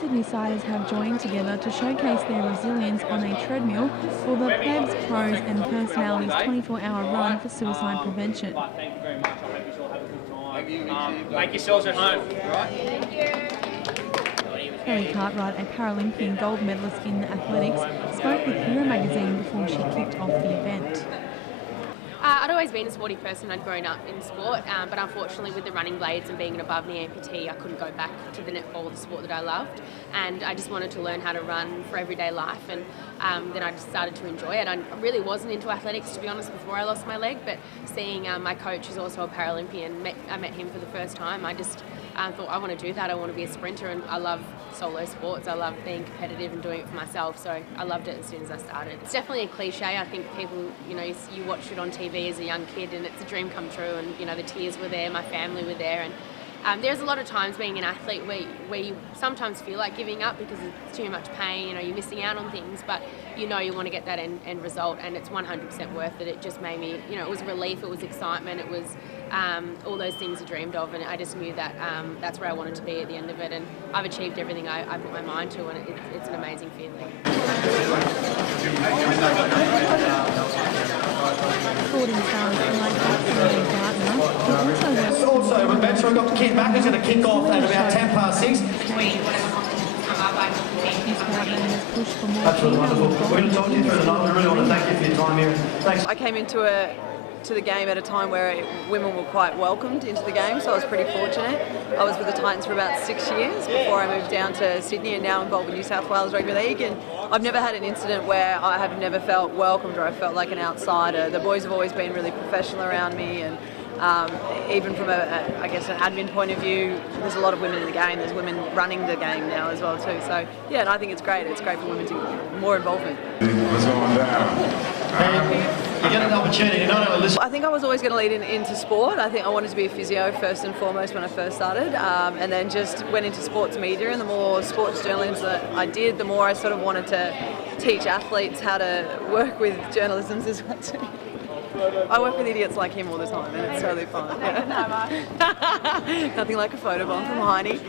Sydney siders have joined together to showcase their resilience on a treadmill for the PLEBS Pros and Personalities 24-hour run for suicide prevention. Thank you very much. I hope you all have a good time. Make yourselves at home. Thank you. Kelly Cartwright, a Paralympian gold medalist in athletics, spoke with Hero magazine before she kicked off the event. I'd always been a sporty person. I'd grown up in sport, but unfortunately with the running blades and being an above-knee amputee, I couldn't go back to the netball, the sport that I loved, and I just wanted to learn how to run for everyday life, and then I just started to enjoy it. I really wasn't into athletics, to be honest, before I lost my leg, but seeing my coach, who's also a Paralympian, I met him for the first time. I just thought, I want to do that. I want to be a sprinter, and I love solo sports. I love being competitive and doing it for myself, so I loved it as soon as I started. It's definitely a cliche. I think people, you watch it on TV as a young kid and it's a dream come true, and the tears were there, my family were there, and there's a lot of times being an athlete where you sometimes feel like giving up because it's too much pain, you're missing out on things, but you want to get that end result, and it's 100% worth it. It just made me, it was relief, it was excitement, it was all those things I dreamed of, and I just knew that that's where I wanted to be at the end of it, and I've achieved everything I put my mind to, and it's an amazing feeling. Sporting stars like Gardner, also, Rebecca, we've got Kid Mack who's going to kick off at about 6:10. Absolutely wonderful. We're going to talk to you through the night. We really want to thank you for your time here. Thanks. I came into the game at a time where women were quite welcomed into the game, so I was pretty fortunate. I was with the Titans for about 6 years before I moved down to Sydney, and now involved with New South Wales Rugby League, and I've never had an incident where I have never felt welcomed or I felt like an outsider. The boys have always been really professional around me, and even from an admin point of view, there's a lot of women in the game. There's women running the game now as well too. So yeah, and I think it's great. It's great for women to get more involvement. What's going down? You get an opportunity to not only listen. I think I was always going to lead into sport. I think I wanted to be a physio first and foremost when I first started, and then just went into sports media, and the more sports journalism that I did, the more I sort of wanted to teach athletes how to work with journalism as well too. I work with idiots like him all the time, and it's totally fun. Yeah. Nothing like a photobomb from Heine.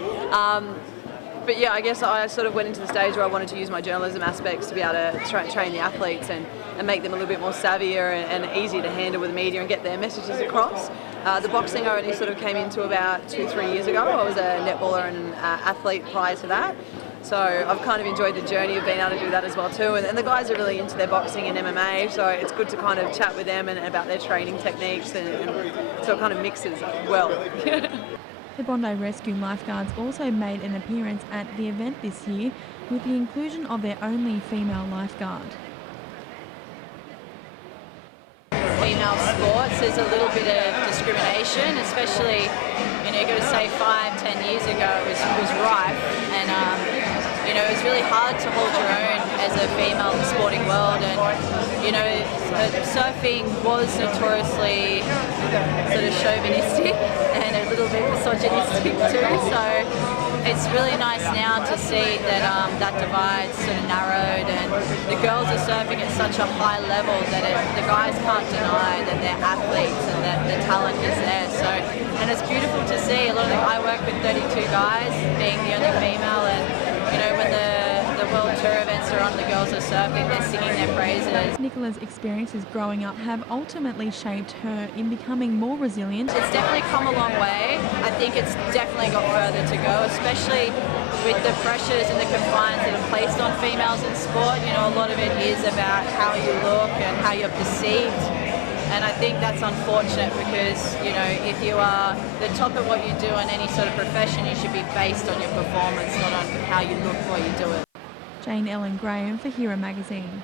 But yeah, I guess I sort of went into the stage where I wanted to use my journalism aspects to be able to train the athletes and make them a little bit more savvier and easier to handle with the media and get their messages across. The boxing I only sort of came into about 2-3 years ago. I was a netballer and an athlete prior to that. So I've kind of enjoyed the journey of being able to do that as well too. And the guys are really into their boxing and MMA, so it's good to kind of chat with them and about their training techniques, and so it kind of mixes well. The Bondi Rescue lifeguards also made an appearance at the event this year with the inclusion of their only female lifeguard. Female sports, there's a little bit of discrimination, especially, you've got to say 5-10 years ago it was rife, and it was really hard to hold your own as a female in the sporting world, and surfing was notoriously sort of chauvinistic and a little bit misogynistic too, so it's really nice now to see that that divide's sort of narrowed, and the girls are surfing at such a high level that the guys can't deny that they're athletes and that the talent is there. So, and it's beautiful to see. I work with 32 guys, being the only female, and when the World Tour events are on, the girls are surfing, they're singing their praises. Nicola's experiences growing up have ultimately shaped her in becoming more resilient. It's definitely come a long way. I think it's definitely got further to go, especially with the pressures and the confines that are placed on females in sport. A lot of it is about how you look and how you're perceived. And I think that's unfortunate because, if you are the top of what you do in any sort of profession, you should be based on your performance, not on how you look while you do it. Jane Ellen Graham for Hero magazine.